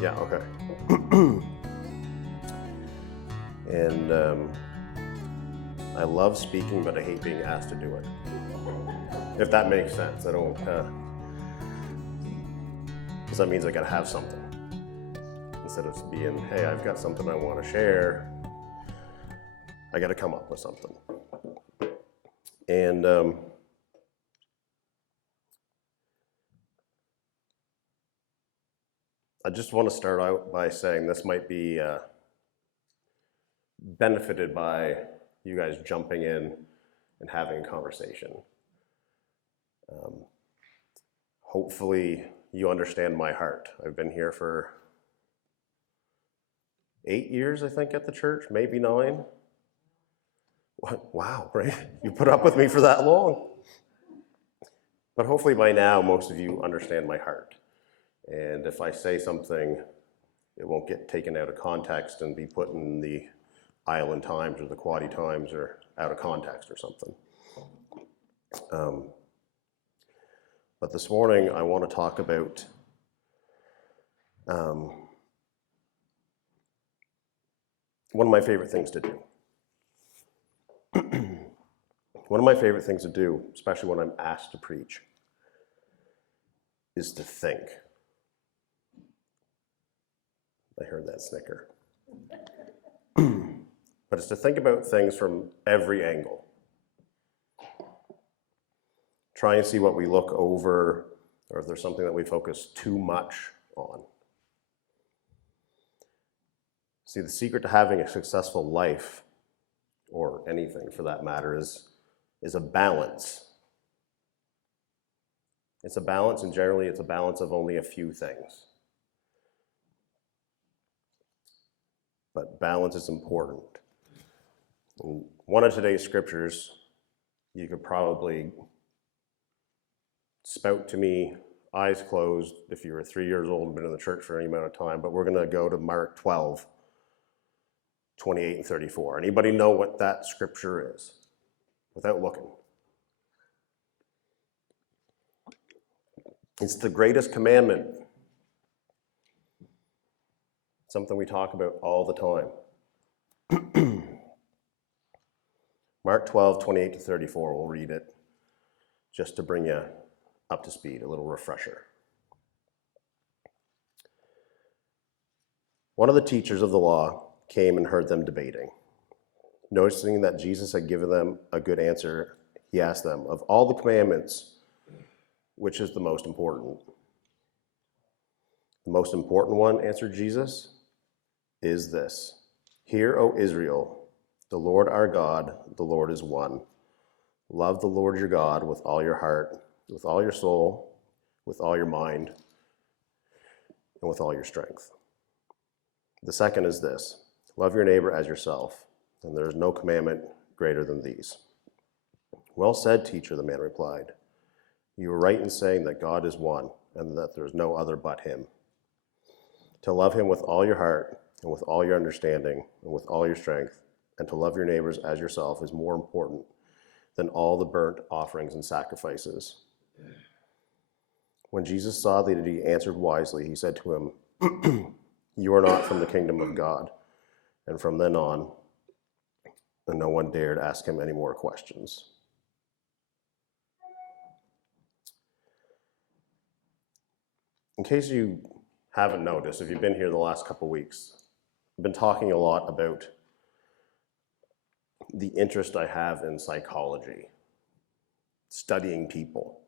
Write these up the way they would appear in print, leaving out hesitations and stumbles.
Yeah, okay. And I love speaking, but I hate being asked to do it. If that makes sense. I don't, because that means I gotta have something. Instead of being, hey, I've got something I want to share, I gotta come up with something. And I just want to start out by saying this might be benefited by you guys jumping in and having a conversation. Hopefully you understand my heart. I've been here for 8 years, I think, at the church, maybe 9. Wow, right? You put up with me for that long. But hopefully by now, most of you understand my heart. And if I say something, it won't get taken out of context and be put in the Island Times or the Quaddy Times or out of context or something. But this morning, I want to talk about one of my favorite things to do. One of my favorite things to do, especially when I'm asked to preach, is to think. I heard that snicker. But it's to think about things from every angle. Try and see what we look over, or if there's something that we focus too much on. See, the secret to having a successful life, or anything for that matter, is a balance. It's a balance, and generally it's a balance of only a few things. But balance is important. And one of today's scriptures, you could probably spout to me, eyes closed, if you were 3 years old and been in the church for any amount of time, but we're going to go to Mark 12, 28 and 34. Anybody know what that scripture is without looking? It's the greatest commandment. Something we talk about all the time. Mark 12, 28 to 34, we'll read it just to bring you up to speed, a little refresher. One of the teachers of the law came and heard them debating. Noticing that Jesus had given them a good answer, he asked them, of all the commandments, which is the most important? The most important one, answered Jesus, is this. Hear, O Israel, the Lord our God, the Lord is one. Love the Lord your God with all your heart, with all your soul, with all your mind, and with all your strength. The second is this. Love your neighbor as yourself, and there is no commandment greater than these. Well said, teacher, the man replied. You are right in saying that God is one, and that there is no other but him. To love him with all your heart, and with all your understanding, and with all your strength, and to love your neighbors as yourself is more important than all the burnt offerings and sacrifices. When Jesus saw that he answered wisely, he said to him, You are not from the kingdom of God. And from then on, no one dared ask him any more questions. In case you haven't noticed, if you've been here the last couple of weeks, I've been talking a lot about the interest I have in psychology, studying people.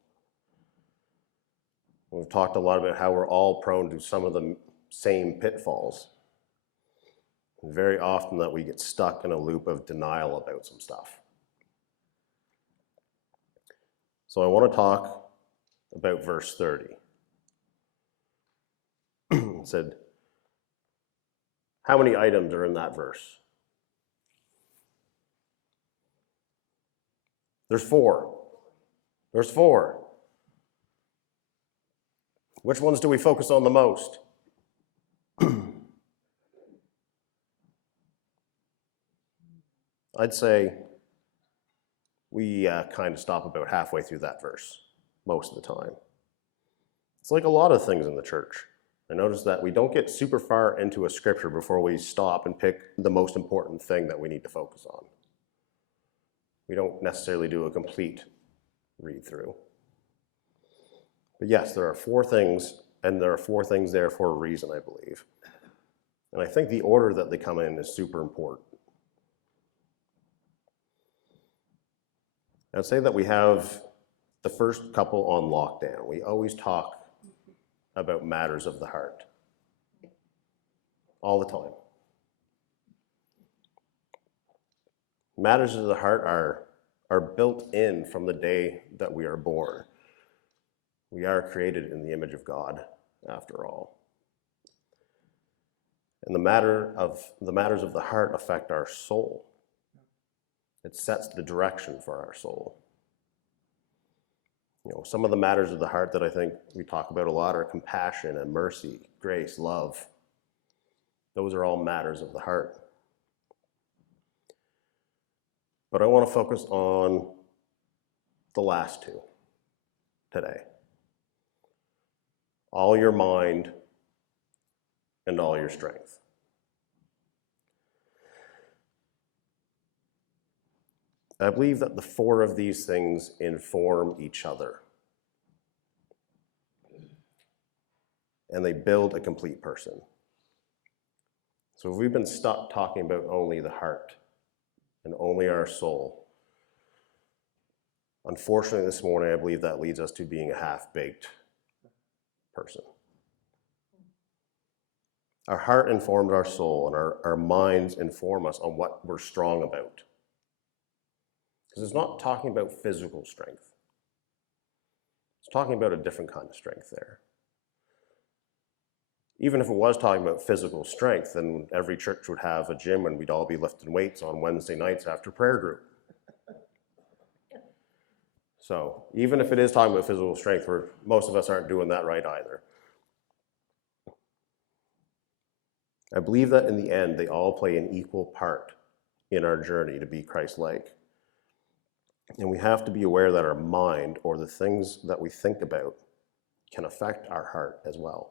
We've talked a lot about how we're all prone to some of the same pitfalls. And very often that we get stuck in a loop of denial about some stuff. So I want to talk about verse 30. It said, how many items are in that verse? There's 4. There's 4. Which ones do we focus on the most? I'd say we kind of stop about halfway through that verse most of the time. It's like a lot of things in the church, I notice that we don't get super far into a scripture before we stop and pick the most important thing that we need to focus on. We don't necessarily do a complete read through. But yes, there are 4 things, and there are 4 things there for a reason, I believe. And I think the order that they come in is super important. I'd say that we have the first couple on lockdown. We always talk about matters of the heart. All the time. Matters of the heart are built in from the day that we are born. We are created in the image of God, after all. And the matters of the heart affect our soul. It sets the direction for our soul. Some of the matters of the heart that I think we talk about a lot are compassion and mercy, grace, love. Those are all matters of the heart. But I want to focus on the last 2 today. All your mind and all your strength. I believe that the 4 of these things inform each other. And they build a complete person. So if we've been stuck talking about only the heart and only our soul, unfortunately this morning I believe that leads us to being a half-baked person. Our heart informs our soul, and our minds inform us on what we're strong about. Because it's not talking about physical strength. It's talking about a different kind of strength there. Even if it was talking about physical strength, then every church would have a gym and we'd all be lifting weights on Wednesday nights after prayer group. So even if it is talking about physical strength, most of us aren't doing that right either. I believe that in the end, they all play an equal part in our journey to be Christ-like. And we have to be aware that our mind, or the things that we think about, can affect our heart as well.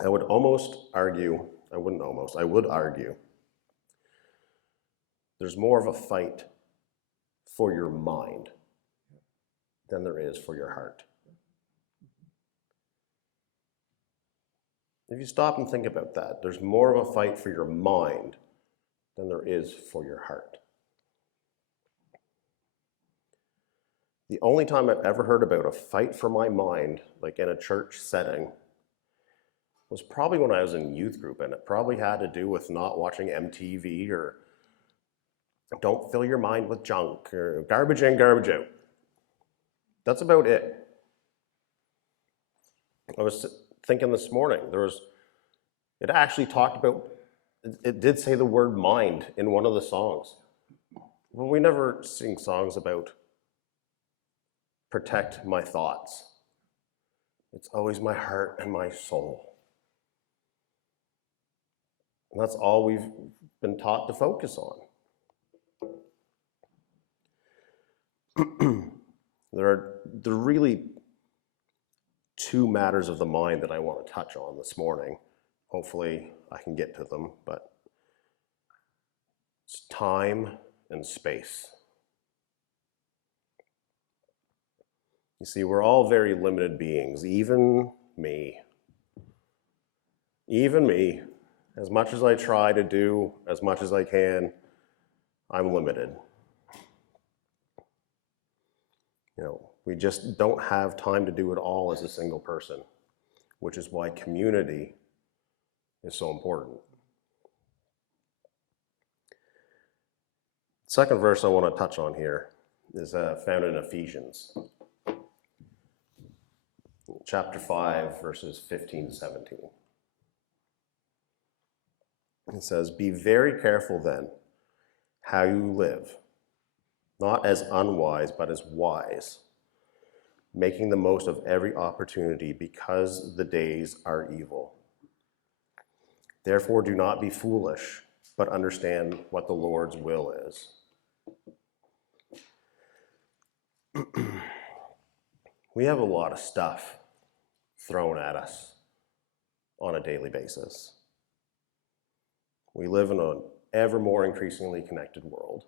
I would argue there's more of a fight for your mind than there is for your heart. If you stop and think about that, there's more of a fight for your mind than there is for your heart. The only time I've ever heard about a fight for my mind, like in a church setting, was probably when I was in youth group, and it probably had to do with not watching MTV, or don't fill your mind with junk, or garbage in, garbage out. That's about it. I was thinking this morning, it actually talked about, it did say the word mind in one of the songs. Well, we never sing songs about protect my thoughts. It's always my heart and my soul. And that's all we've been taught to focus on. There are really 2 matters of the mind that I want to touch on this morning. Hopefully I can get to them, but it's time and space. You see, we're all very limited beings, even me. Even me. As much as I try to do, as much as I can, I'm limited. We just don't have time to do it all as a single person, which is why community is so important. The second verse I want to touch on here is found in Ephesians, chapter 5, verses 15 to 17. It says, "Be very careful then how you live, not as unwise, but as wise, making the most of every opportunity, because the days are evil. Therefore do not be foolish, but understand what the Lord's will is." We have a lot of stuff thrown at us on a daily basis. We live in an ever more increasingly connected world.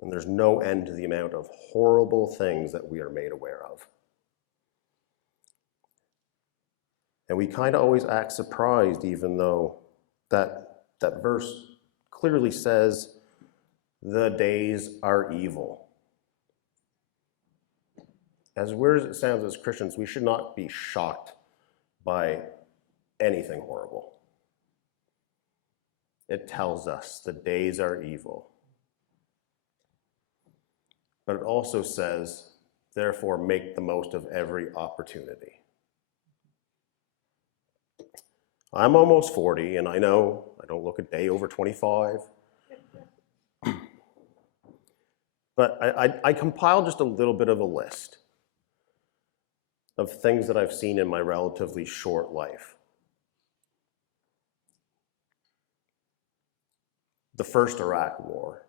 And there's no end to the amount of horrible things that we are made aware of. And we kind of always act surprised, even though that verse clearly says, the days are evil. As weird as it sounds as Christians, we should not be shocked by anything horrible. It tells us the days are evil. But it also says, therefore, make the most of every opportunity. I'm almost 40, and I know I don't look a day over 25. But I compiled just a little bit of a list of things that I've seen in my relatively short life. The first Iraq War.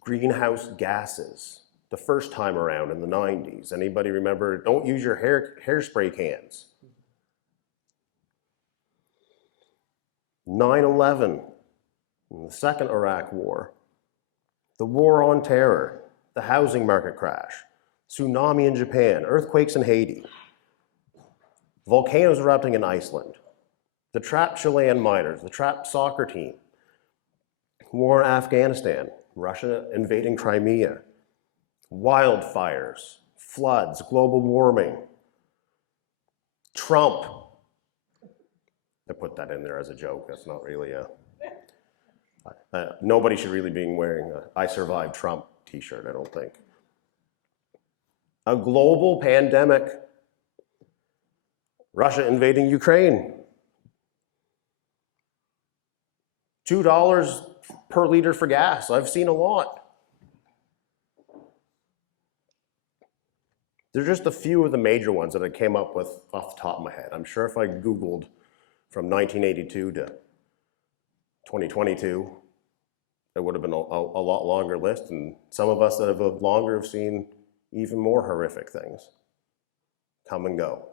Greenhouse gases, the first time around in the 90s. Anybody remember, don't use your hairspray cans. 9/11, the second Iraq War, the War on Terror, the housing market crash, tsunami in Japan, earthquakes in Haiti, volcanoes erupting in Iceland, the trapped Chilean miners, the trapped soccer team, war in Afghanistan, Russia invading Crimea, wildfires, floods, global warming, Trump. I put that in there as a joke. That's not really nobody should really be wearing a I Survived Trump t-shirt, I don't think. A global pandemic, Russia invading Ukraine, $2 per liter for gas. I've seen a lot. They're just a few of the major ones that I came up with off the top of my head. I'm sure if I Googled from 1982 to 2022, there would have been a lot longer list, and some of us that have lived longer have seen even more horrific things come and go.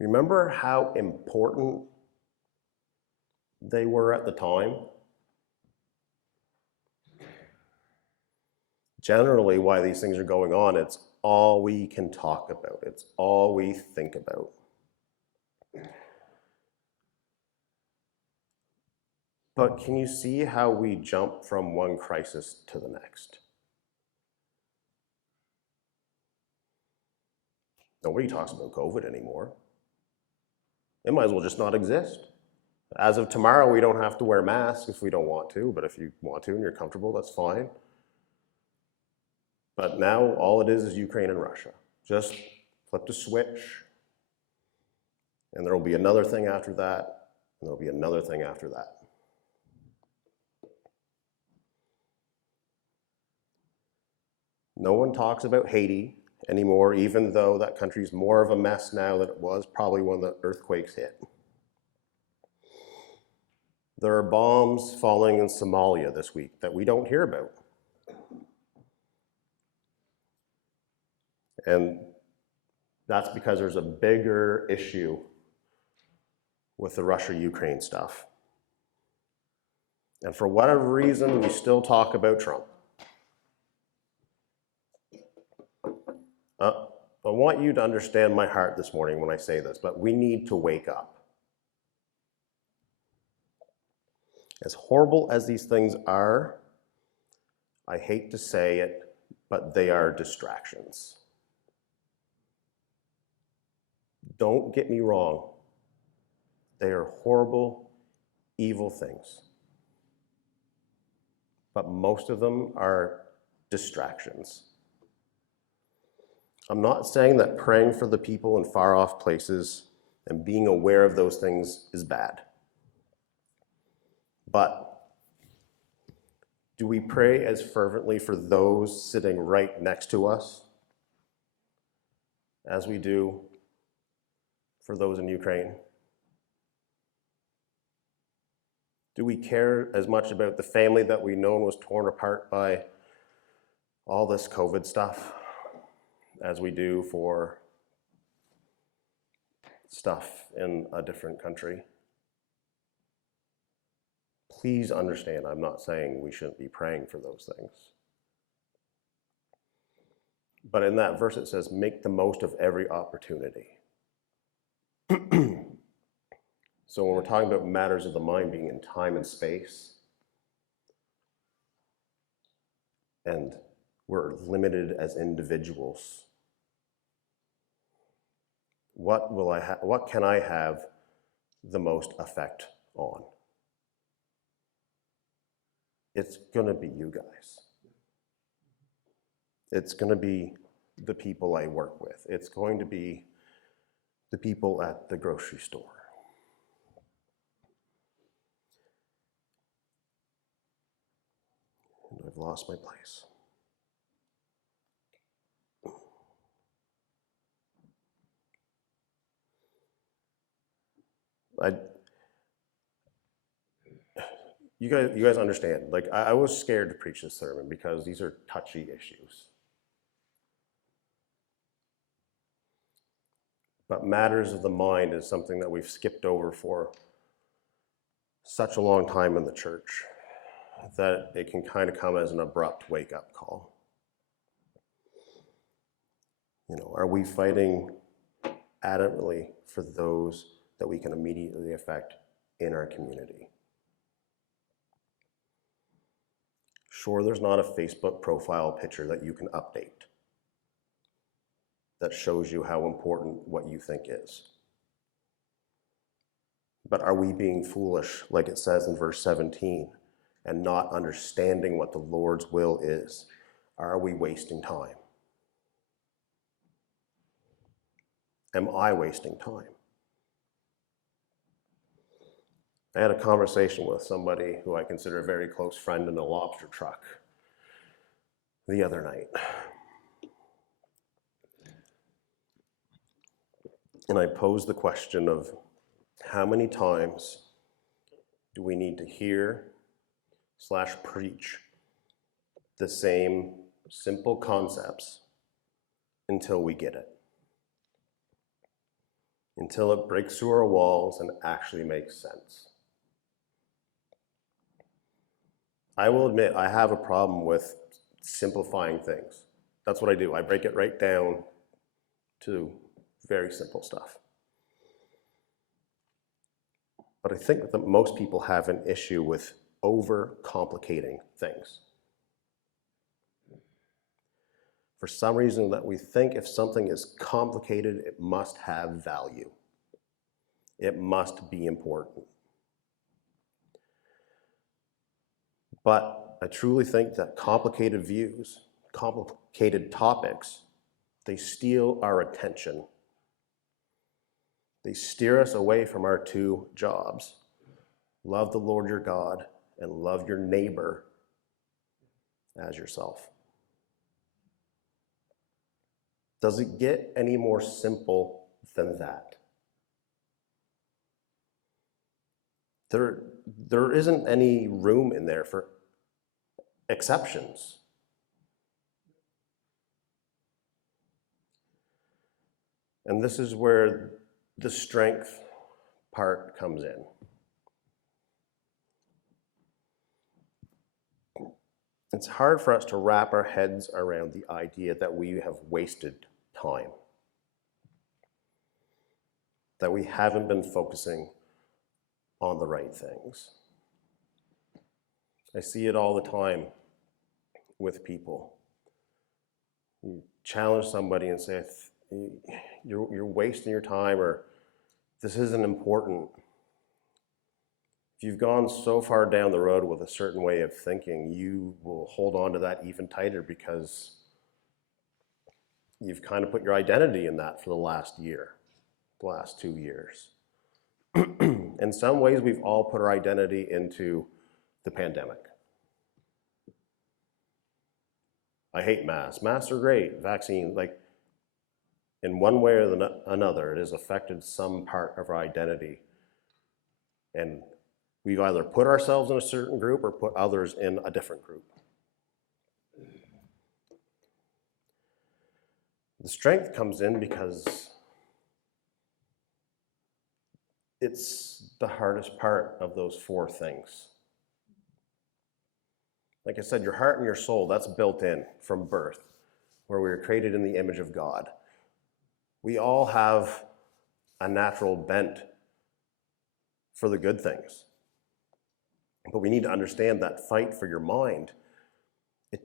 Remember how important they were at the time? Generally, why these things are going on, it's all we can talk about. It's all we think about. But can you see how we jump from one crisis to the next? Nobody talks about COVID anymore. It might as well just not exist. As of tomorrow, we don't have to wear masks if we don't want to, but if you want to and you're comfortable, that's fine. But now all it is Ukraine and Russia. Just flip the switch, and there will be another thing after that, and there'll be another thing after that. No one talks about Haiti anymore, even though that country's more of a mess now than it was probably when the earthquakes hit. There are bombs falling in Somalia this week that we don't hear about. And that's because there's a bigger issue with the Russia-Ukraine stuff. And for whatever reason, we still talk about Trump. I want you to understand my heart this morning when I say this, but we need to wake up. As horrible as these things are, I hate to say it, but they are distractions. Don't get me wrong. They are horrible, evil things. But most of them are distractions. I'm not saying that praying for the people in far off places and being aware of those things is bad. But do we pray as fervently for those sitting right next to us as we do for those in Ukraine? Do we care as much about the family that we know was torn apart by all this COVID stuff as we do for stuff in a different country? Please understand, I'm not saying we shouldn't be praying for those things. But in that verse it says, make the most of every opportunity. So when we're talking about matters of the mind being in time and space, and we're limited as individuals, what can I have the most effect on? It's going to be you guys. It's going to be the people I work with. It's going to be the people at the grocery store. And I've lost my place. You guys understand, like I was scared to preach this sermon because these are touchy issues. But matters of the mind is something that we've skipped over for such a long time in the church that it can kind of come as an abrupt wake-up call. You know, are we fighting adamantly for those that we can immediately affect in our community? Sure, there's not a Facebook profile picture that you can update that shows you how important what you think is. But are we being foolish, like it says in verse 17, and not understanding what the Lord's will is? Are we wasting time? Am I wasting time? I had a conversation with somebody who I consider a very close friend in a lobster truck the other night. And I posed the question of how many times do we need to hear / preach the same simple concepts until we get it? Until it breaks through our walls and actually makes sense. I will admit I have a problem with simplifying things. That's what I do. I break it right down to very simple stuff. But I think that most people have an issue with over-complicating things. For some reason that we think if something is complicated, it must have value. It must be important. But I truly think that complicated views, complicated topics, they steal our attention. They steer us away from our two jobs. Love the Lord your God and love your neighbor as yourself. Does it get any more simple than that? There isn't any room in there for exceptions. And this is where the strength part comes in. It's hard for us to wrap our heads around the idea that we have wasted time, that we haven't been focusing on the right things. I see it all the time with people. You challenge somebody and say, you're wasting your time, or this isn't important. If you've gone so far down the road with a certain way of thinking, you will hold on to that even tighter because you've kind of put your identity in that for the last year, the last 2 years. In some ways, we've all put our identity into the pandemic. I hate masks. Masks are great. Vaccine, like, in one way or another, it has affected some part of our identity. And We've either put ourselves in a certain group or put others in a different group. The strength comes in because it's the hardest part of those four things. Like I said, your heart and your soul, that's built in from birth, where we were created in the image of God. We all have a natural bent for the good things. But we need to understand that fight for your mind,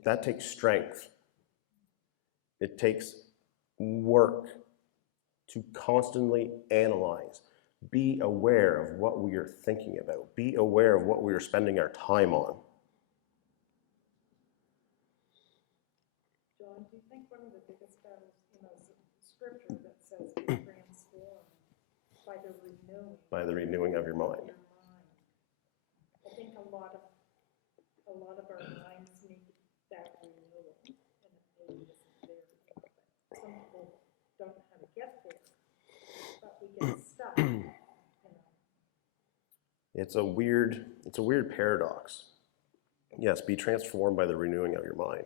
that takes strength. It takes work to constantly analyze, be aware of what we are thinking about, be aware of what we are spending our time on. John, do you think one of the biggest battles in scripture that says be transformed by the renewing? By the renewing of your mind. I think a lot of our minds need that renewal, and maybe this is there. Some people don't know how to get there, but we get stuck. It's a weird paradox. Yes, be transformed by the renewing of your mind.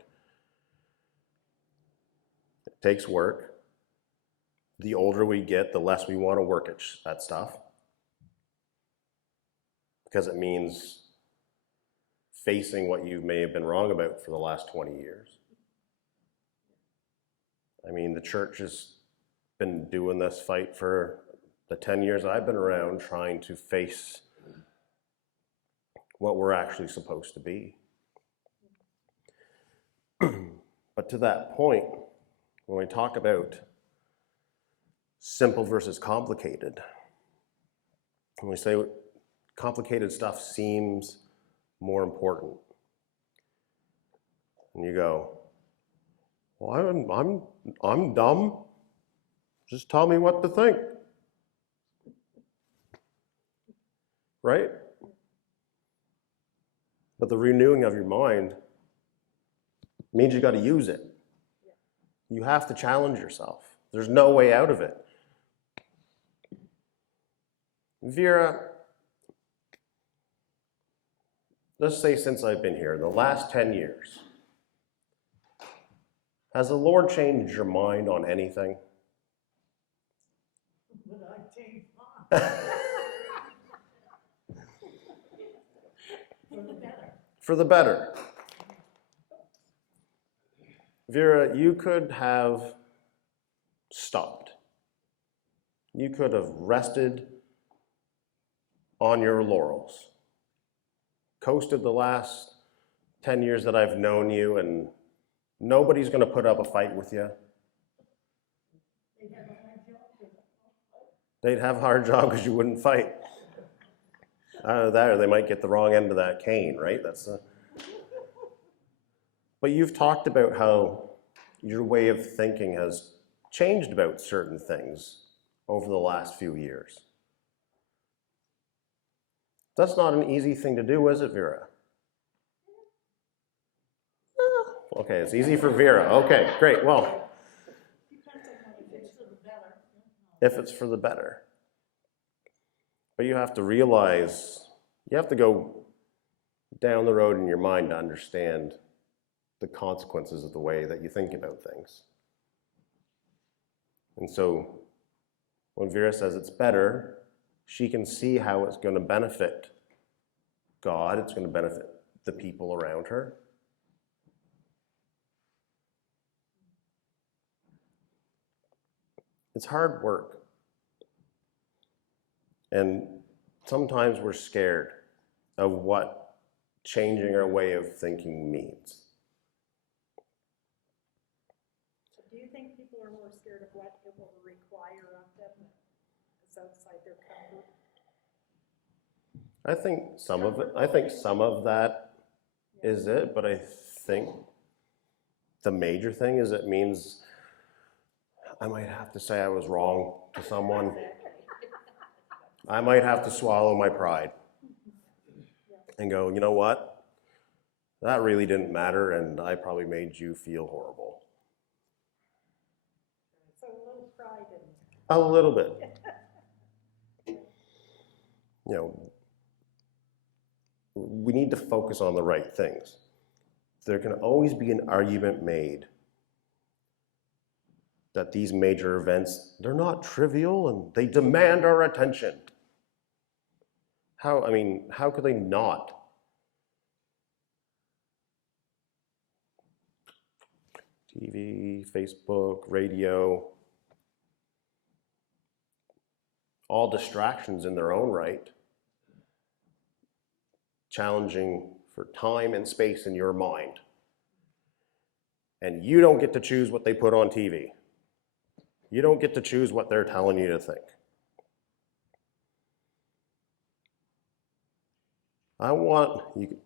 It takes work. The older we get, the less we want to work at that stuff. Because it means facing what you may have been wrong about for the last 20 years. I mean, the church has been doing this fight for the 10 years I've been around, trying to face what we're actually supposed to be. But to that point, when we talk about simple versus complicated, when we say complicated stuff seems more important, and you go, well, I'm dumb. Just tell me what to think. Right? But the renewing of your mind means you got to use it. You have to challenge yourself. There's no way out of it. Vera, let's say since I've been here, in the last 10 years, has the Lord changed your mind on anything? Would I change mine? For the better. For the better. Vera, you could have stopped. You could have rested on your laurels. Coasted the last 10 years that I've known you, and nobody's going to put up a fight with you. They'd have a hard job because you wouldn't fight. Either that or they might get the wrong end of that cane, right? But you've talked about how your way of thinking has changed about certain things over the last few years. That's not an easy thing to do, is it, Vera? Okay, it's easy for Vera. Okay, great. Well, if it's for the better. But you have to realize, you have to go down the road in your mind to understand the consequences of the way that you think about things. And so when Vera says it's better, she can see how it's going to benefit God, it's going to benefit the people around her. It's hard work. And sometimes we're scared of what changing our way of thinking means. Do you think people are more scared of what it will require of them that's outside their comfort? I think some of that is it, but I think the major thing is it means I might have to say I was wrong to someone. I might have to swallow my pride and go, you know what? That really didn't matter, and I probably made you feel horrible. So a little pride in it. A little bit. You know, we need to focus on the right things. There can always be an argument made that these major events, they're not trivial and they demand our attention. How could they not? TV, Facebook, radio, all distractions in their own right, challenging for time and space in your mind. And you don't get to choose what they put on TV. You don't get to choose what they're telling you to think. You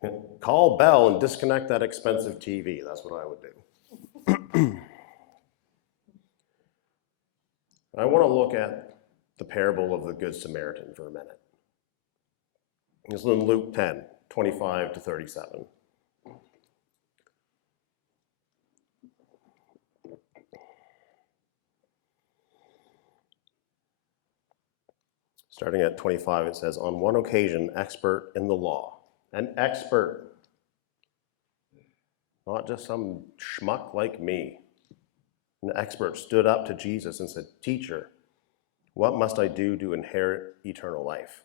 can call Bell and disconnect that expensive TV. That's what I would do. I want to look at the parable of the Good Samaritan for a minute. It's in Luke 10, 25 to 37. Starting at 25, it says, on one occasion, expert in the law, an expert, not just some schmuck like me, an expert stood up to Jesus and said, "Teacher, what must I do to inherit eternal life?"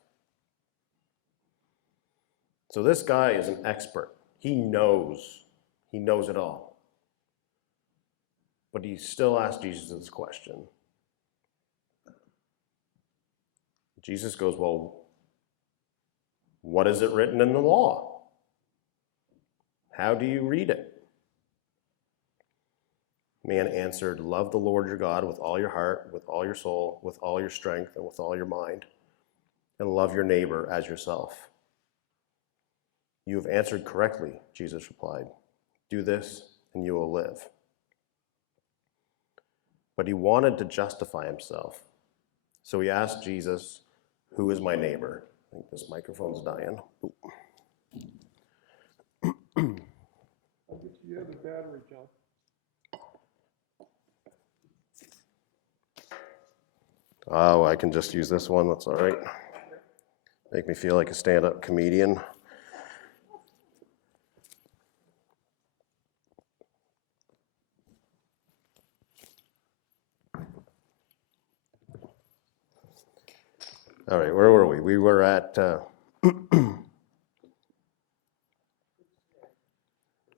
So this guy is an expert. He knows it all. But he still asked Jesus this question. Jesus goes, "Well, what is it written in the law? How do you read it?" Man answered, "Love the Lord your God with all your heart, with all your soul, with all your strength, and with all your mind, and love your neighbor as yourself." "You have answered correctly," Jesus replied. "Do this, and you will live." But he wanted to justify himself. So he asked Jesus, "Who is my neighbor?" I think this microphone's dying. You have the battery, John. Oh, I can just use this one. That's all right. Make me feel like a stand-up comedian. All right, where were we? We were at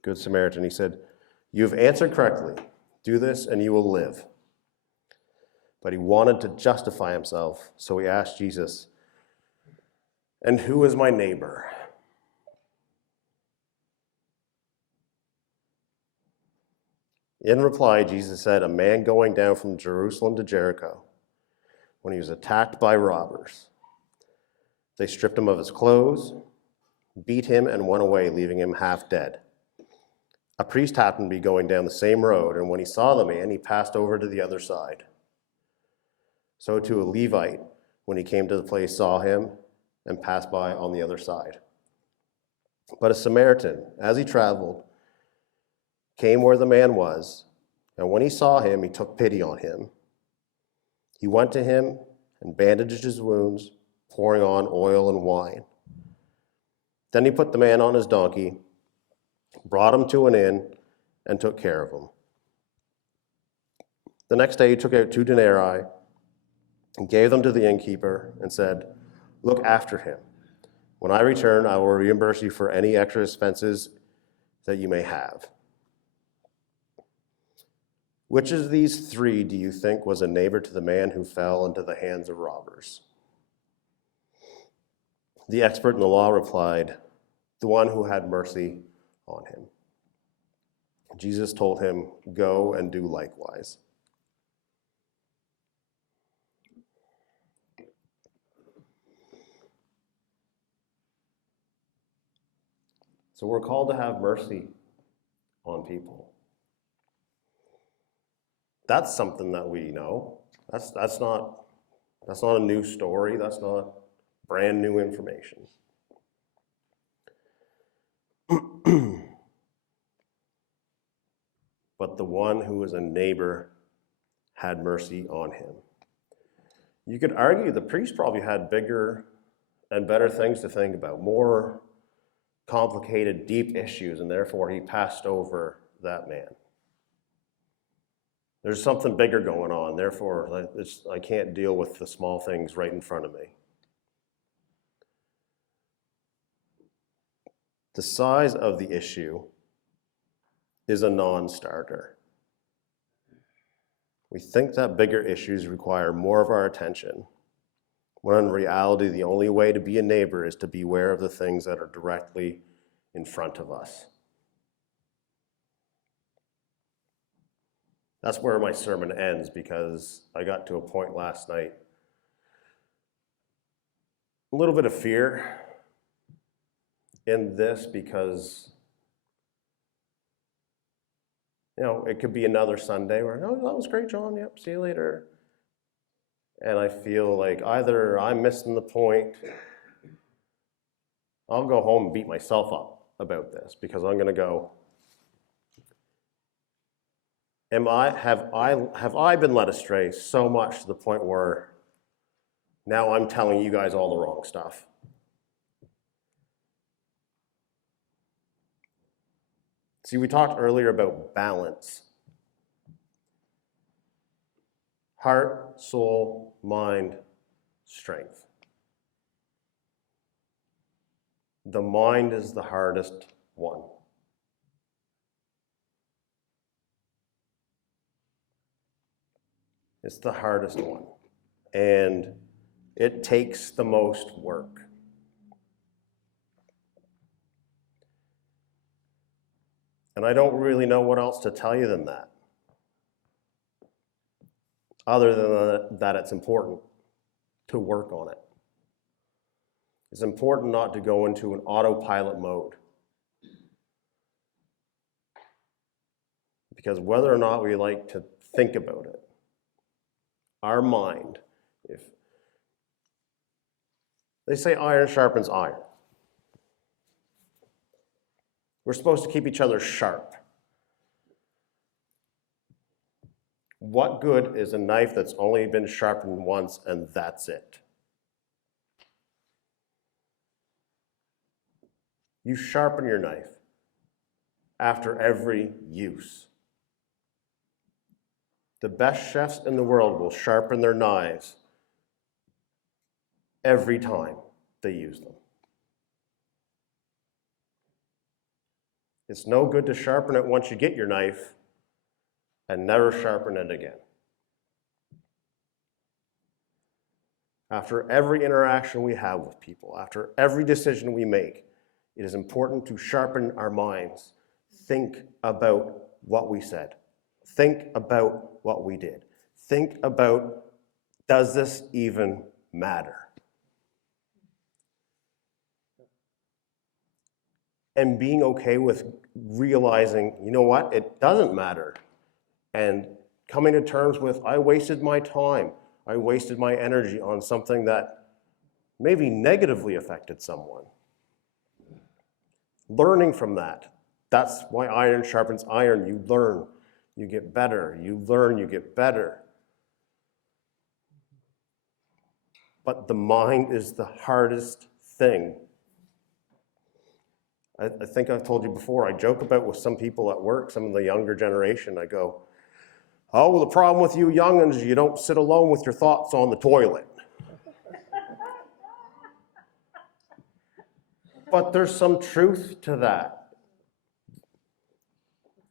Good Samaritan. He said, "You have answered correctly. Do this and you will live." But he wanted to justify himself, so he asked Jesus, "And who is my neighbor?" In reply, Jesus said, "A man going down from Jerusalem to Jericho, when he was attacked by robbers. They stripped him of his clothes, beat him, and went away, leaving him half dead. A priest happened to be going down the same road, and when he saw the man, he passed over to the other side. So too a Levite, when he came to the place, saw him and passed by on the other side. But a Samaritan, as he traveled, came where the man was, and when he saw him, he took pity on him. He went to him and bandaged his wounds, pouring on oil and wine. Then he put the man on his donkey, brought him to an inn, and took care of him. The next day he took out 2 denarii and gave them to the innkeeper and said, "Look after him. When I return, I will reimburse you for any extra expenses that you may have." Which of these 3 do you think was a neighbor to the man who fell into the hands of robbers? The expert in the law replied, "The one who had mercy on him." Jesus told him, "Go and do likewise." So we're called to have mercy on people. That's something that we know. That's not a new story. That's not brand new information. But the one who was a neighbor had mercy on him. You could argue the priest probably had bigger and better things to think about, more complicated, deep issues, and therefore he passed over that man. There's something bigger going on, therefore I can't deal with the small things right in front of me. The size of the issue is a non-starter. We think that bigger issues require more of our attention, when in reality, the only way to be a neighbor is to beware of the things that are directly in front of us. That's where my sermon ends, because I got to a point last night, a little bit of fear in this, because it could be another Sunday where, oh, that was great, John, yep, see you later. And I feel like either I'm missing the point, I'll go home and beat myself up about this, because I'm going to go, have I been led astray so much to the point where now I'm telling you guys all the wrong stuff? See, we talked earlier about balance. Heart, soul, mind, strength. The mind is the hardest one. It's the hardest one. And it takes the most work. And I don't really know what else to tell you than that. Other than that it's important to work on it. It's important not to go into an autopilot mode. Because whether or not we like to think about it, our mind, if they say iron sharpens iron, we're supposed to keep each other sharp. What good is a knife that's only been sharpened once and that's it? You sharpen your knife after every use. The best chefs in the world will sharpen their knives every time they use them. It's no good to sharpen it once you get your knife and never sharpen it again. After every interaction we have with people, after every decision we make, it is important to sharpen our minds. Think about what we said. Think about what we did. Think about, does this even matter? And being okay with realizing, you know what, it doesn't matter. And coming to terms with, I wasted my time, I wasted my energy on something that maybe negatively affected someone. Learning from that. That's why iron sharpens iron. You learn, you get better. You learn, you get better. But the mind is the hardest thing. I think I've told you before, I joke about with some people at work, some of the younger generation, I go, oh, well, the problem with you young'uns is you don't sit alone with your thoughts on the toilet. But there's some truth to that.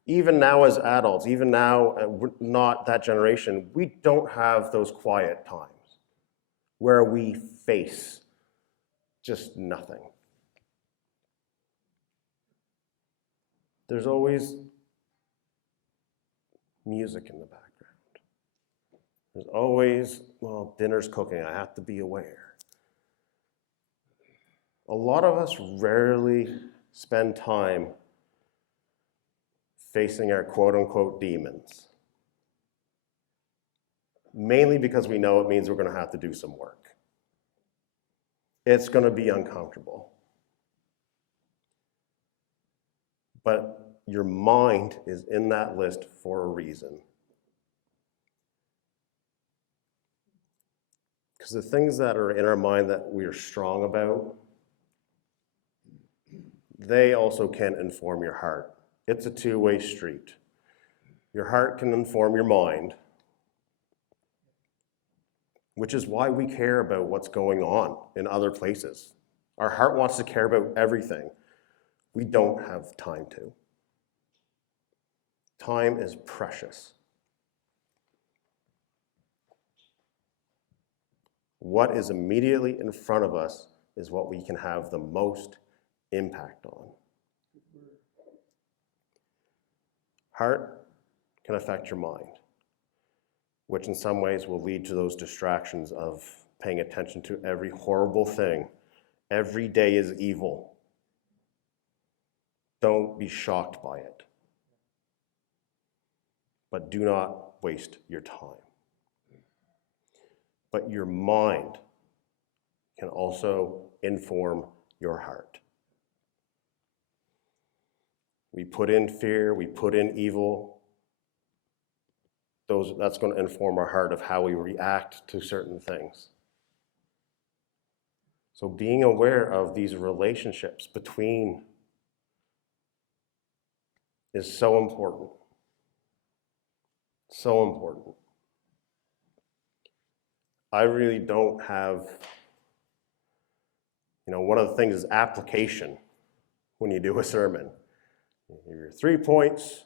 Even now as adults, even now, we're not that generation, we don't have those quiet times where we face just nothing. There's always music in the background. There's always, well, dinner's cooking, I have to be aware. A lot of us rarely spend time facing our quote-unquote demons. Mainly because we know it means we're going to have to do some work. It's going to be uncomfortable. But your mind is in that list for a reason. Because the things that are in our mind that we are strong about, they also can inform your heart. It's a two-way street. Your heart can inform your mind, which is why we care about what's going on in other places. Our heart wants to care about everything. We don't have time to. Time is precious. What is immediately in front of us is what we can have the most impact on. Heart can affect your mind, which in some ways will lead to those distractions of paying attention to every horrible thing. Every day is evil. Don't be shocked by it. But do not waste your time. But your mind can also inform your heart. We put in fear, we put in evil. That's going to inform our heart of how we react to certain things. So being aware of these relationships between is so important. So important. I really don't have, one of the things is application when you do a sermon. Your 3 points,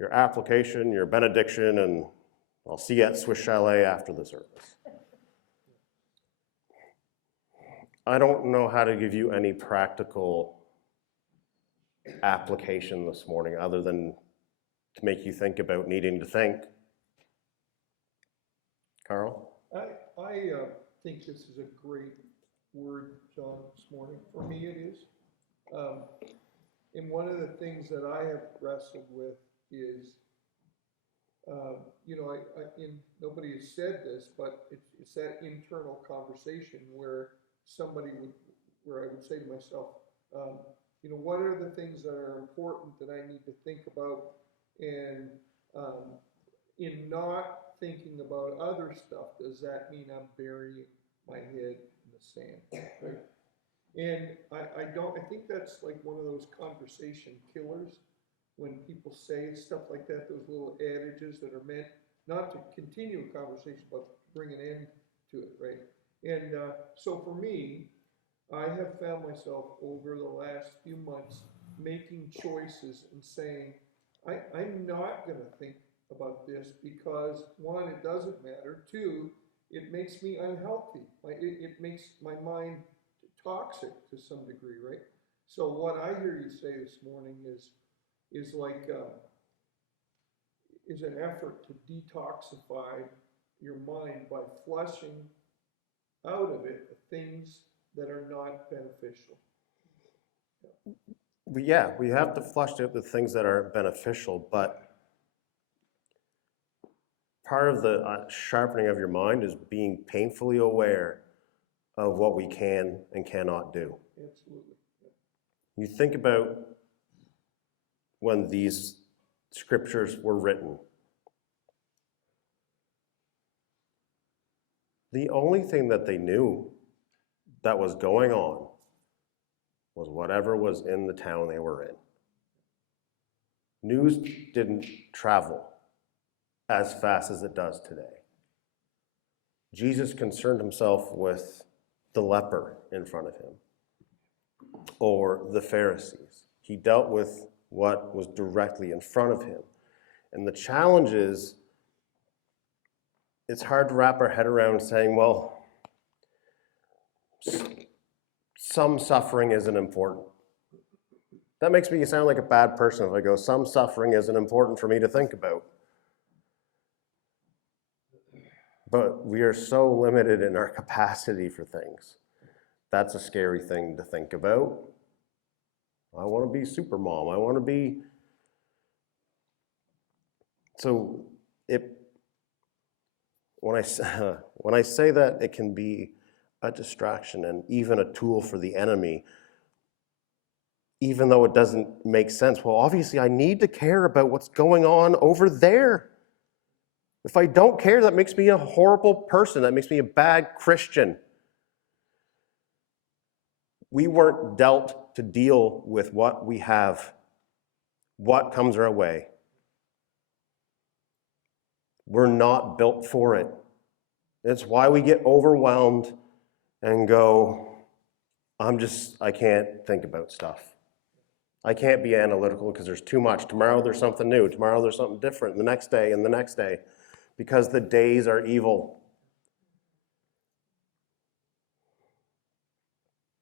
your application, your benediction, and I'll see you at Swiss Chalet after the service. I don't know how to give you any practical application this morning other than to make you think about needing to think. Carl? I think this is a great word, John, this morning. For me, it is. And one of the things that I have wrestled with is, nobody has said this, but it's that internal conversation where where I would say to myself, what are the things that are important that I need to think about? And in not thinking about other stuff, does that mean I'm burying my head in the sand? Right? And I think that's like one of those conversation killers when people say stuff like that, those little adages that are meant not to continue a conversation, but bring an end to it, right? And so for me, I have found myself over the last few months making choices and saying, I'm not going to think about this because, one, it doesn't matter. Two, it makes me unhealthy. It makes my mind toxic to some degree, right? So what I hear you say this morning is an effort to detoxify your mind by flushing out of it the things that are not beneficial. Yeah, we have to flush out the things that are beneficial, but part of the sharpening of your mind is being painfully aware of what we can and cannot do. Absolutely. Yeah. You think about when these scriptures were written. The only thing that they knew that was going on was whatever was in the town they were in. News didn't travel as fast as it does today. Jesus concerned himself with the leper in front of him or the Pharisees. He dealt with what was directly in front of him. And the challenge is, it's hard to wrap our head around saying, well, some suffering isn't important. That makes me sound like a bad person if I go, some suffering isn't important for me to think about. But we are so limited in our capacity for things. That's a scary thing to think about. I want to be super mom. I want to be... So when I say that it can be a distraction and even a tool for the enemy, even though it doesn't make sense, well, obviously I need to care about what's going on over there. If I don't care, that makes me a horrible person. That makes me a bad Christian. We weren't dealt to deal with what we have, what comes our way. We're not built for it. It's why we get overwhelmed and go, I can't think about stuff. I can't be analytical because there's too much. Tomorrow there's something new. Tomorrow there's something different. The next day and the next day. Because the days are evil.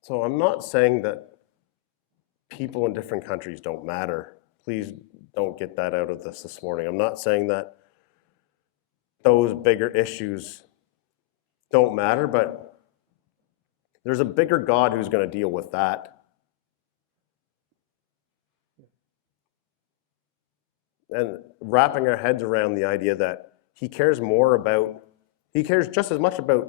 So I'm not saying that people in different countries don't matter. Please don't get that out of this morning. I'm not saying that those bigger issues don't matter, but there's a bigger God who's going to deal with that. And wrapping our heads around the idea that he cares just as much about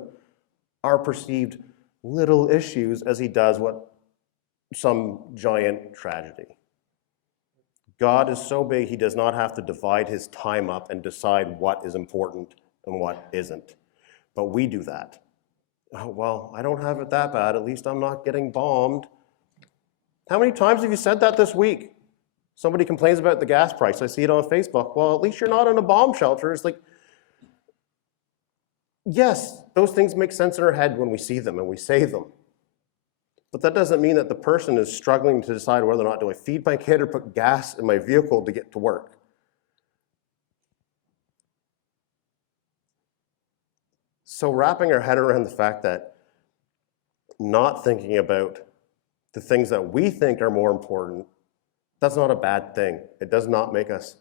our perceived little issues as he does what some giant tragedy. God is so big, he does not have to divide his time up and decide what is important and what isn't. But we do that. Oh, well, I don't have it that bad. At least I'm not getting bombed. How many times have you said that this week? Somebody complains about the gas price. I see it on Facebook. Well, at least you're not in a bomb shelter. It's like, yes, those things make sense in our head when we see them and we say them. But that doesn't mean that the person is struggling to decide whether or not do I feed my kid or put gas in my vehicle to get to work. So wrapping our head around the fact that not thinking about the things that we think are more important, that's not a bad thing. It does not make us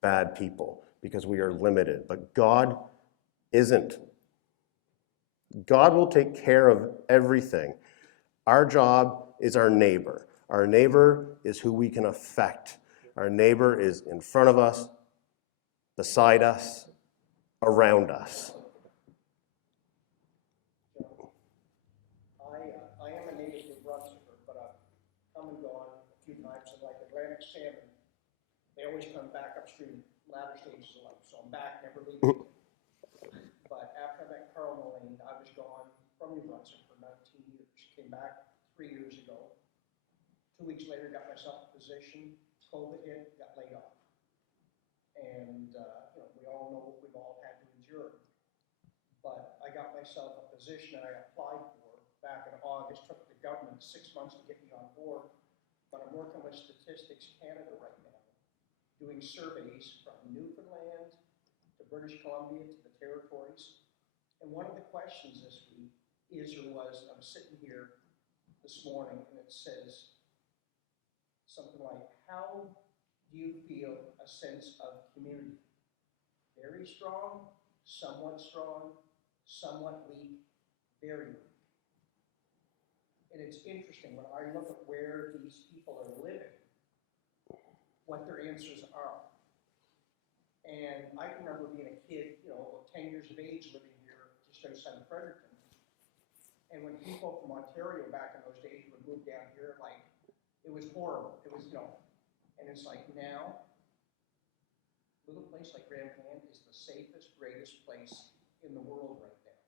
bad people because we are limited. But God isn't. God will take care of everything. Our job is our neighbor. Our neighbor is who we can affect. Our neighbor is in front of us, beside us, around us. I am a native of Brunswick, but I've come and gone a few times, and like Atlantic salmon, they always come back upstream latter stages of life, so I'm back, never leaving. But after I met Carl Mullane, I was gone from New Brunswick for 19 years. Came back 3 years ago. 2 weeks later, got myself a position. COVID hit, got laid off. And we all know what we've all had to endure. But I got myself a position that I applied for back in August. Took the government 6 months to get me on board. But I'm working with Statistics Canada right now, doing surveys from Newfoundland to British Columbia to the territories. And one of the questions this week was, I was sitting here this morning and it says something like, how do you feel a sense of community? Very strong, somewhat weak, very weak. And it's interesting when I look at where these people are living, what their answers are. And I can remember being a kid, 10 years of age, living here just outside of Fredericton. And when people from Ontario back in those days would move down here, like, it was horrible. It was, and it's like now, a little place like Grand Pan is the safest, greatest place in the world right now.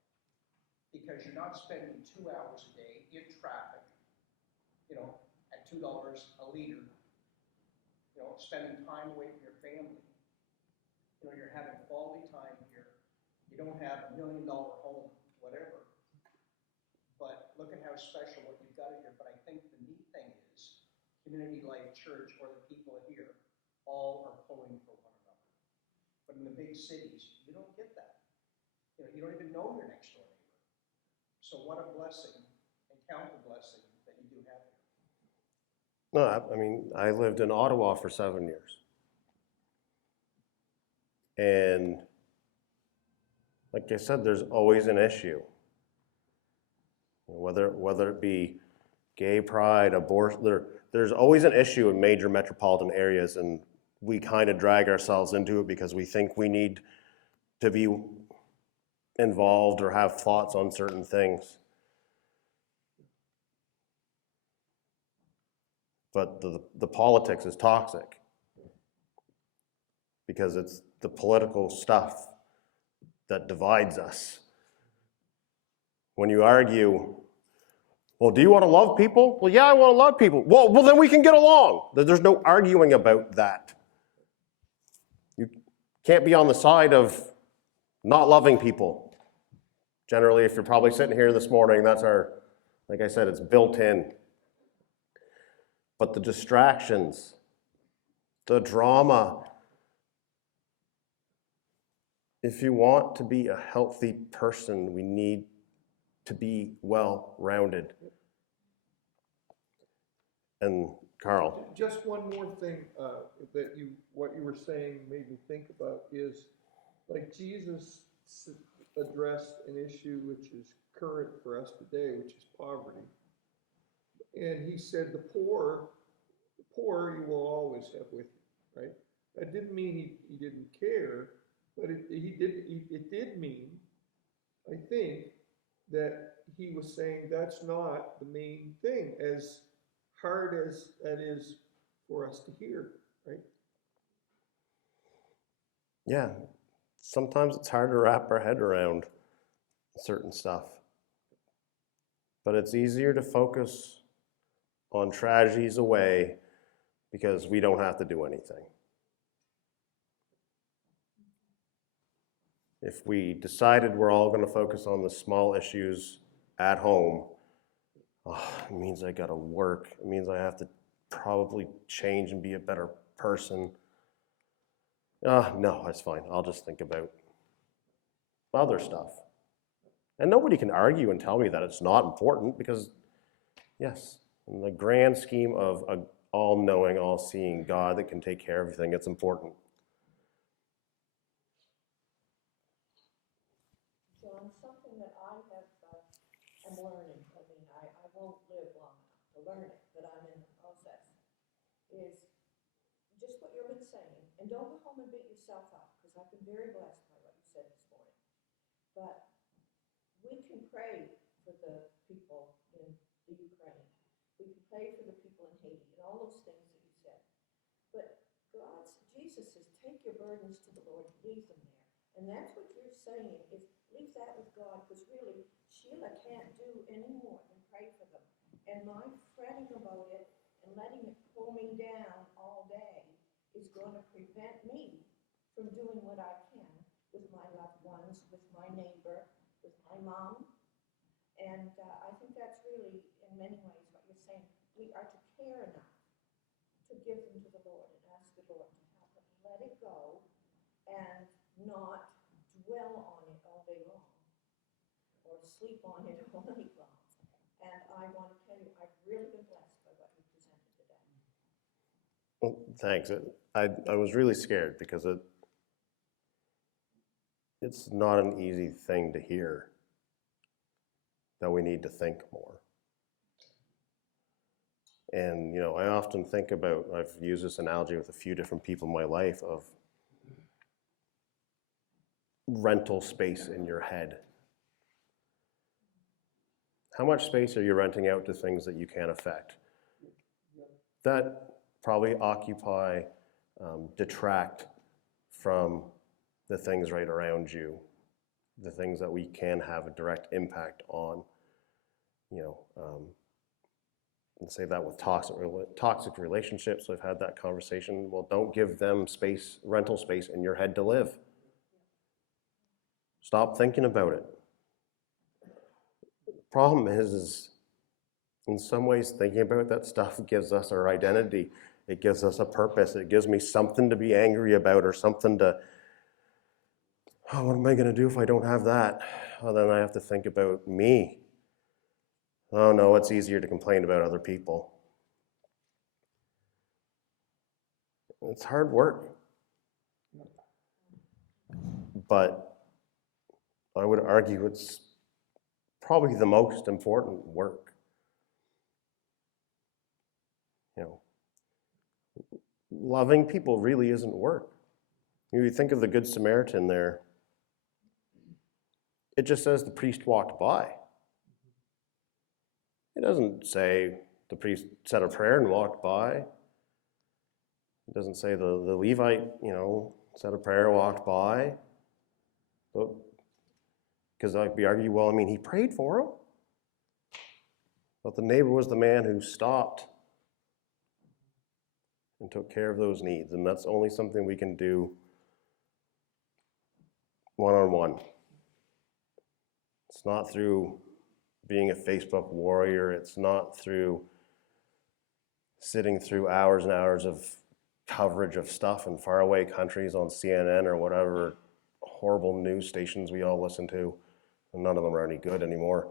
Because you're not spending 2 hours a day in traffic, at $2 a liter, spending time away from your family. You're having quality time here. You don't have $1 million home, whatever. But look at how special what you've got here. But I think the neat thing is Community Life Church, or the people here, all are pulling for one another. But in the big cities, you don't get that. You don't even know your next door neighbor. So what a blessing, and count the blessing that you do have here. No, I mean, I lived in Ottawa for 7 years. And like I said, there's always an issue. Whether it be gay pride, abortion, there's always an issue in major metropolitan areas, and we kind of drag ourselves into it because we think we need to be involved or have thoughts on certain things. But the politics is toxic because it's the political stuff that divides us. When you argue, well, do you want to love people? Well, yeah, I want to love people. Well, then we can get along. There's no arguing about that. You can't be on the side of not loving people. Generally, if you're probably sitting here this morning, that's our, like I said, it's built in. But the distractions, the drama, if you want to be a healthy person, we need to be well-rounded. And Carl. Just one more thing what you were saying made me think about is, like, Jesus addressed an issue which is current for us today, which is poverty. And he said, the poor you will always have with you, right? That didn't mean he didn't care, but it did mean, I think, that he was saying that's not the main thing, as hard as that is for us to hear, right? Yeah, sometimes it's hard to wrap our head around certain stuff. But it's easier to focus on tragedies away because we don't have to do anything. If we decided we're all going to focus on the small issues at home, it means I got to work. It means I have to probably change and be a better person. No, that's fine. I'll just think about other stuff. And nobody can argue and tell me that it's not important because, yes, in the grand scheme of an all-knowing, all-seeing God that can take care of everything, it's important. John, something that I have, I'm learning, I mean, I won't live long enough to learn it, but I'm in the process, is just what you've been saying, and don't go home and beat yourself up, because I've been very blessed by what you said this morning. But we can pray for the people in the Ukraine. We can pray for the people in Haiti and all those things that you said. But Jesus says, take your burdens to the Lord, leave them there. And that's what you're saying, is leave that with God, because really, Sheila can't do any more than pray for them. And my fretting about it and letting it pull me down all day is going to prevent me from doing what I can with my loved ones, with my neighbor, with my mom. And I think that's really, in many ways, what you're saying. We are to care enough to give them to the Lord and ask the Lord to help them let it go and not dwell on it all day long or sleep on it all night long. And I want to tell you, I've really been blessed by what you presented today. Well, thanks. I was really scared because it's not an easy thing to hear, that we need to think more. And, I often think about, I've used this analogy with a few different people in my life, of rental space in your head. How much space are you renting out to things that you can't affect? That probably occupy, detract from the things right around you, the things that we can have a direct impact on. And say that with toxic relationships, I've had that conversation. Well, don't give them space, rental space in your head to live. Stop thinking about it. Problem is in some ways, thinking about that stuff gives us our identity. It gives us a purpose. It gives me something to be angry about, or something to, what am I going to do if I don't have that? Well, then I have to think about me. Oh no, it's easier to complain about other people. It's hard work. But I would argue it's probably the most important work. Loving people really isn't work. You think of the Good Samaritan there. It just says the priest walked by. It doesn't say the priest said a prayer and walked by. It doesn't say the Levite, said a prayer, walked by. But Because like we argue, well, I mean, he prayed for him. But the neighbor was the man who stopped and took care of those needs. And that's only something we can do one-on-one. It's not through being a Facebook warrior. It's not through sitting through hours and hours of coverage of stuff in faraway countries on CNN or whatever horrible news stations we all listen to. And none of them are any good anymore.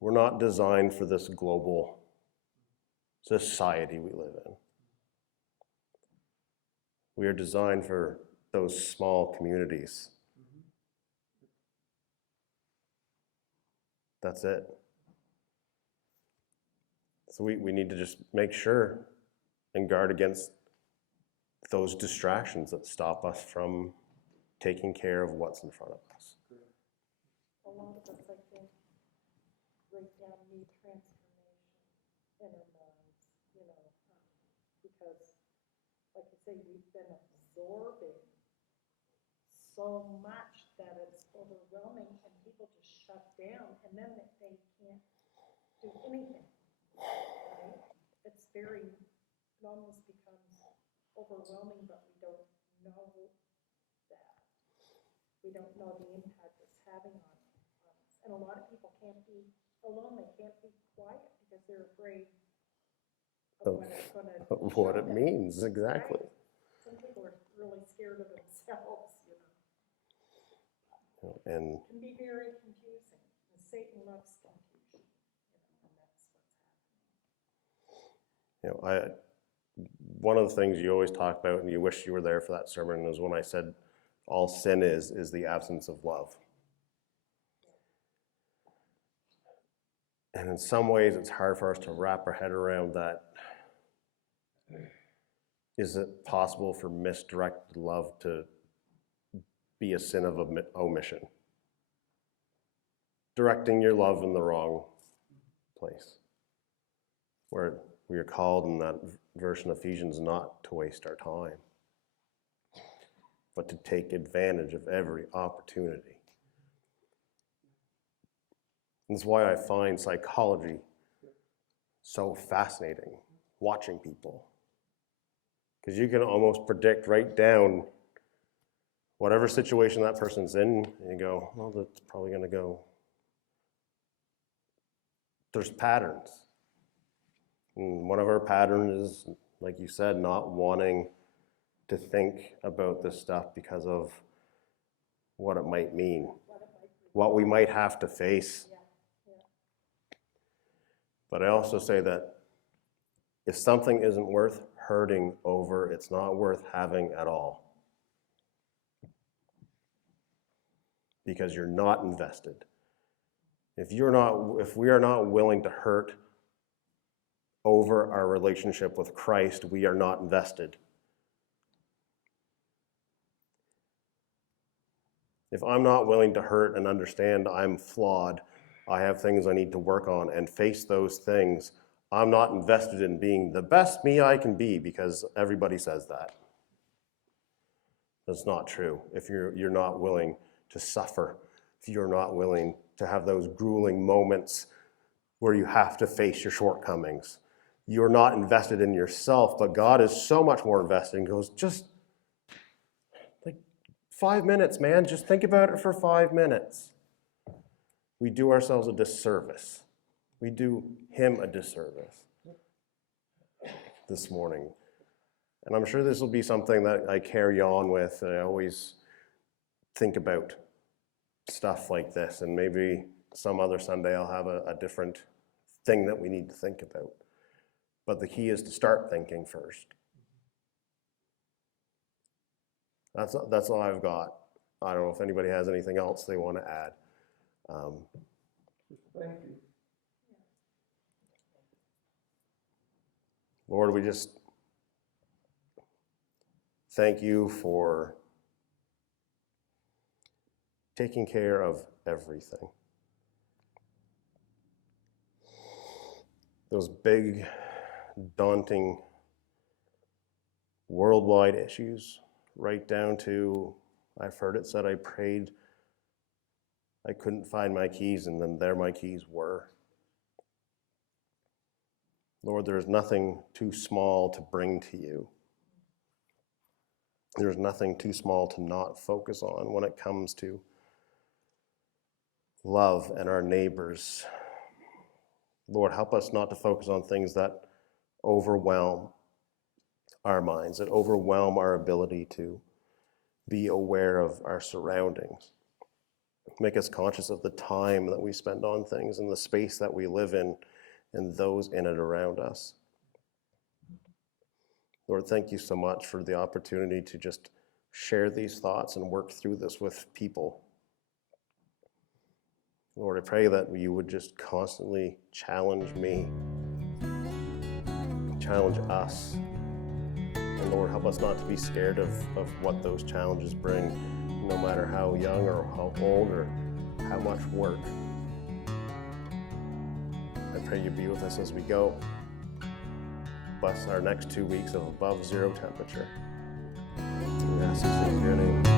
We're not designed for this global society we live in. We are designed for those small communities. That's it. So we need to just make sure and guard against those distractions that stop us from taking care of what's in front of us. A lot of us, I think, right now need transformation in our minds, because, like you say, we've been absorbing so much that it's overwhelming and people just shut down and then they can't do anything, right? It's it almost becomes overwhelming, but we don't know that. We don't know the impact it's having on us. And a lot of people can't be alone, they can't be quiet because they're afraid of what it's gonna What show it them. means, exactly. Right? Some people are really scared of themselves, And It can be very confusing, and Satan loves confusion, and that's what's happening. one of the things you always talk about, and you wish you were there for that sermon, was when I said all sin is the absence of love. And in some ways, it's hard for us to wrap our head around that. Is it possible for misdirected love to be a sin of omission? Directing your love in the wrong place. Where we are called in that verse in Ephesians not to waste our time, but to take advantage of every opportunity. That's why I find psychology so fascinating, watching people. Because you can almost predict right down whatever situation that person's in, and you go, well, that's probably going to go. There's patterns. And one of our patterns is, like you said, not wanting to think about this stuff because of what it might mean, what we might have to face. But I also say that if something isn't worth hurting over, it's not worth having at all. Because you're not invested. If we are not willing to hurt over our relationship with Christ, we are not invested. If I'm not willing to hurt and understand I'm flawed, I have things I need to work on and face those things, I'm not invested in being the best me I can be because everybody says that. That's not true. If you're not willing to suffer, if you're not willing to have those grueling moments where you have to face your shortcomings, you're not invested in yourself, but God is so much more invested and goes, just like 5 minutes, man, just think about it for 5 minutes. We do ourselves a disservice. We do him a disservice this morning. And I'm sure this will be something that I carry on with. I always think about stuff like this, and maybe some other Sunday I'll have a different thing that we need to think about. But the key is to start thinking first. That's all I've got. I don't know if anybody has anything else they want to add. Thank you. Lord, we just thank you for taking care of everything. Those big, daunting, worldwide issues, right down to, I've heard it said, I prayed I couldn't find my keys, and then there my keys were. Lord, there is nothing too small to bring to you. There's nothing too small to not focus on when it comes to love and our neighbors. Lord, help us not to focus on things that overwhelm our minds, that overwhelm our ability to be aware of our surroundings. Make us conscious of the time that we spend on things and the space that we live in and those in and around us. Lord, thank you so much for the opportunity to just share these thoughts and work through this with people. Lord, I pray that you would just constantly challenge me, challenge us. And Lord, help us not to be scared of what those challenges bring, no matter how young or how old or how much work. I pray you be with us as we go. Bless our next 2 weeks of above zero temperature. We ask these things in your name.